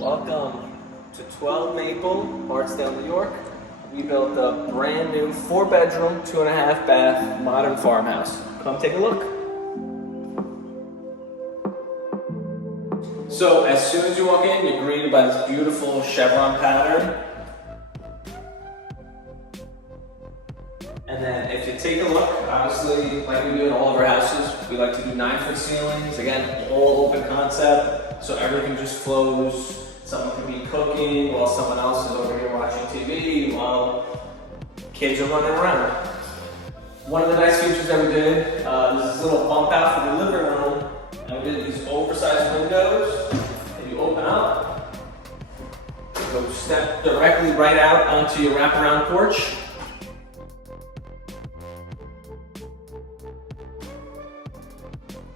Welcome to 12 Maple, Bartsdale, New York. We built a brand new 4-bedroom, 2.5 bath modern farmhouse. Come take a look. So as soon as you walk in, you're greeted by this beautiful chevron pattern. And then if you take a look, obviously, like we do in all of our houses, we like to do 9-foot ceilings. Again, all open concept, so everything just flows. Someone could be cooking while someone else is over here watching TV while kids are running around. One of the nice features that we did is this little bump out for the living room. And we did these oversized windows that you open up. You go step directly right out onto your wraparound porch.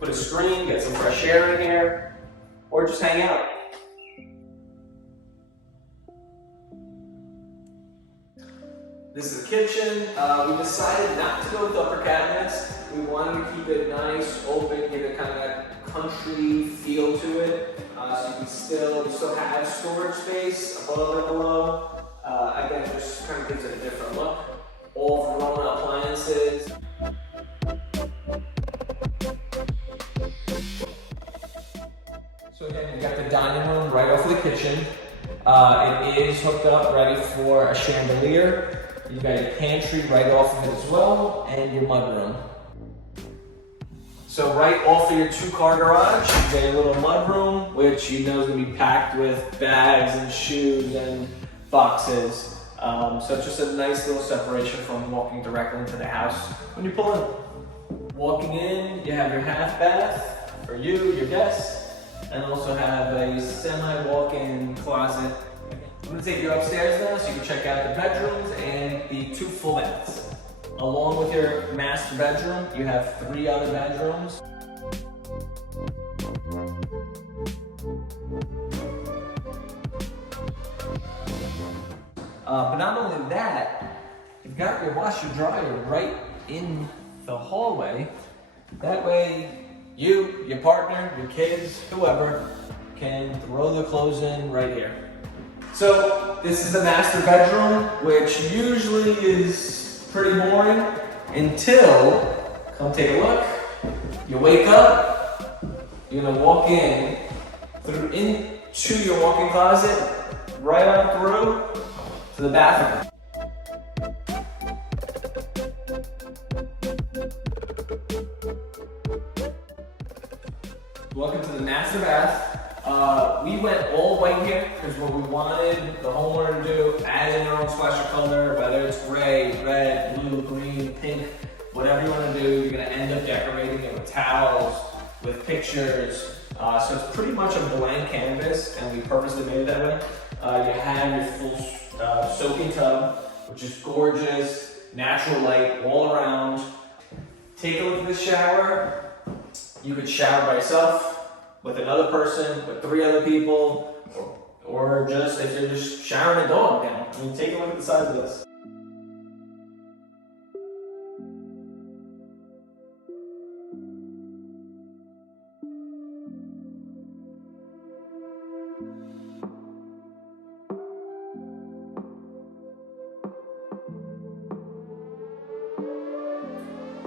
Put a screen, get some fresh air in here, or just hang out. This is the kitchen. We decided not to go with upper cabinets. We wanted to keep it nice, open, give it kind of that country feel to it. So you still have storage space above and below. Again, just kind of gives it a different look. All Verona appliances. So again, you got the dining room right off of the kitchen. It is hooked up, ready for a chandelier. You've got your pantry right off of it as well, and your mudroom. So right off of your 2-car garage, you got your little mudroom, which you know is going to be packed with bags and shoes and boxes. So it's just a nice little separation from walking directly into the house when you pull in. Walking in, you have your half bath for you, your guests, and also have a semi-walk-in closet. I'm going to take you upstairs now so you can check out the bedrooms and the 2 full baths. Along with your master bedroom, you have 3 other bedrooms. But not only that, you've got your washer dryer right in the hallway. That way you, your partner, your kids, whoever, can throw the clothes in right here. So this is the master bedroom, which usually is pretty boring until, come take a look, you wake up, you're gonna walk in through into your walk-in closet, right on through to the bathroom. Welcome to the master bath. We went all white here because what we wanted the homeowner to do, add in their own splash of color, whether it's gray, red, blue, green, pink, whatever you want to do. You're going to end up decorating it with towels, with pictures. So it's pretty much a blank canvas, and we purposely made it that way. You have your full soaking tub, which is gorgeous, natural light all around. Take a look at the shower. You could shower by yourself, with another person, with 3 other people, or just if you're just showering a dog down. I mean, take a look at the size of this.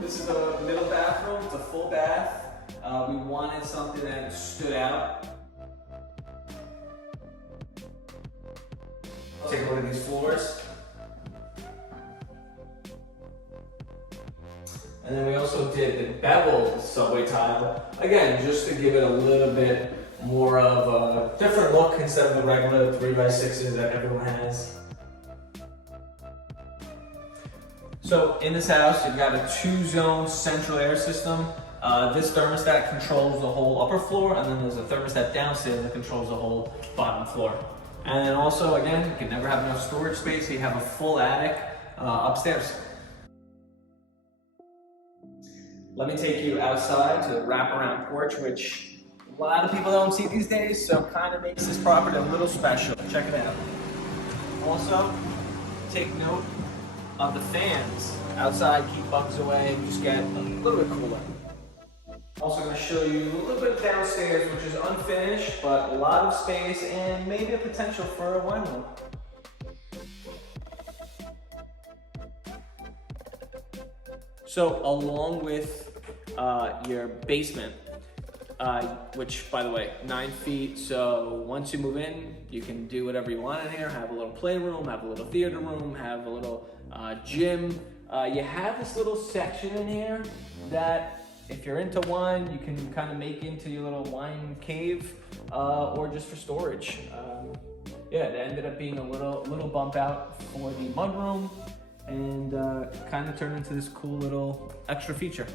This is the middle bathroom. It's a full bath. We wanted something that stood out. Take a look at these floors. And then we also did the beveled subway tile. Again, just to give it a little bit more of a different look instead of the regular 3x6s that everyone has. So in this house, you've got a 2-zone central air system. This thermostat controls the whole upper floor, and then there's a thermostat downstairs that controls the whole bottom floor. And then also, again, you can never have enough storage space, so you have a full attic upstairs. Let me take you outside to the wraparound porch, which a lot of people don't see these days, so kind of makes this property a little special. Check it out. Also, take note of the fans outside, keep bugs away, and just get a little bit cooler. Also going to show you a little bit downstairs, which is unfinished, but a lot of space and maybe a potential for a wine room. So along with your basement, which by the way, 9 feet. So once you move in, you can do whatever you want in here. Have a little playroom, have a little theater room, have a little gym. You have this little section in here that if you're into wine, you can kind of make into your little wine cave or just for storage. Yeah, it ended up being a little bump out for the mudroom and kind of turned into this cool little extra feature.